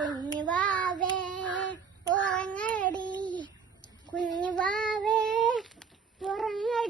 കുഞ്ഞുവാവേ ഉറങ്ങടി. കുഞ്ഞുവാവേ ഉറങ്ങടി.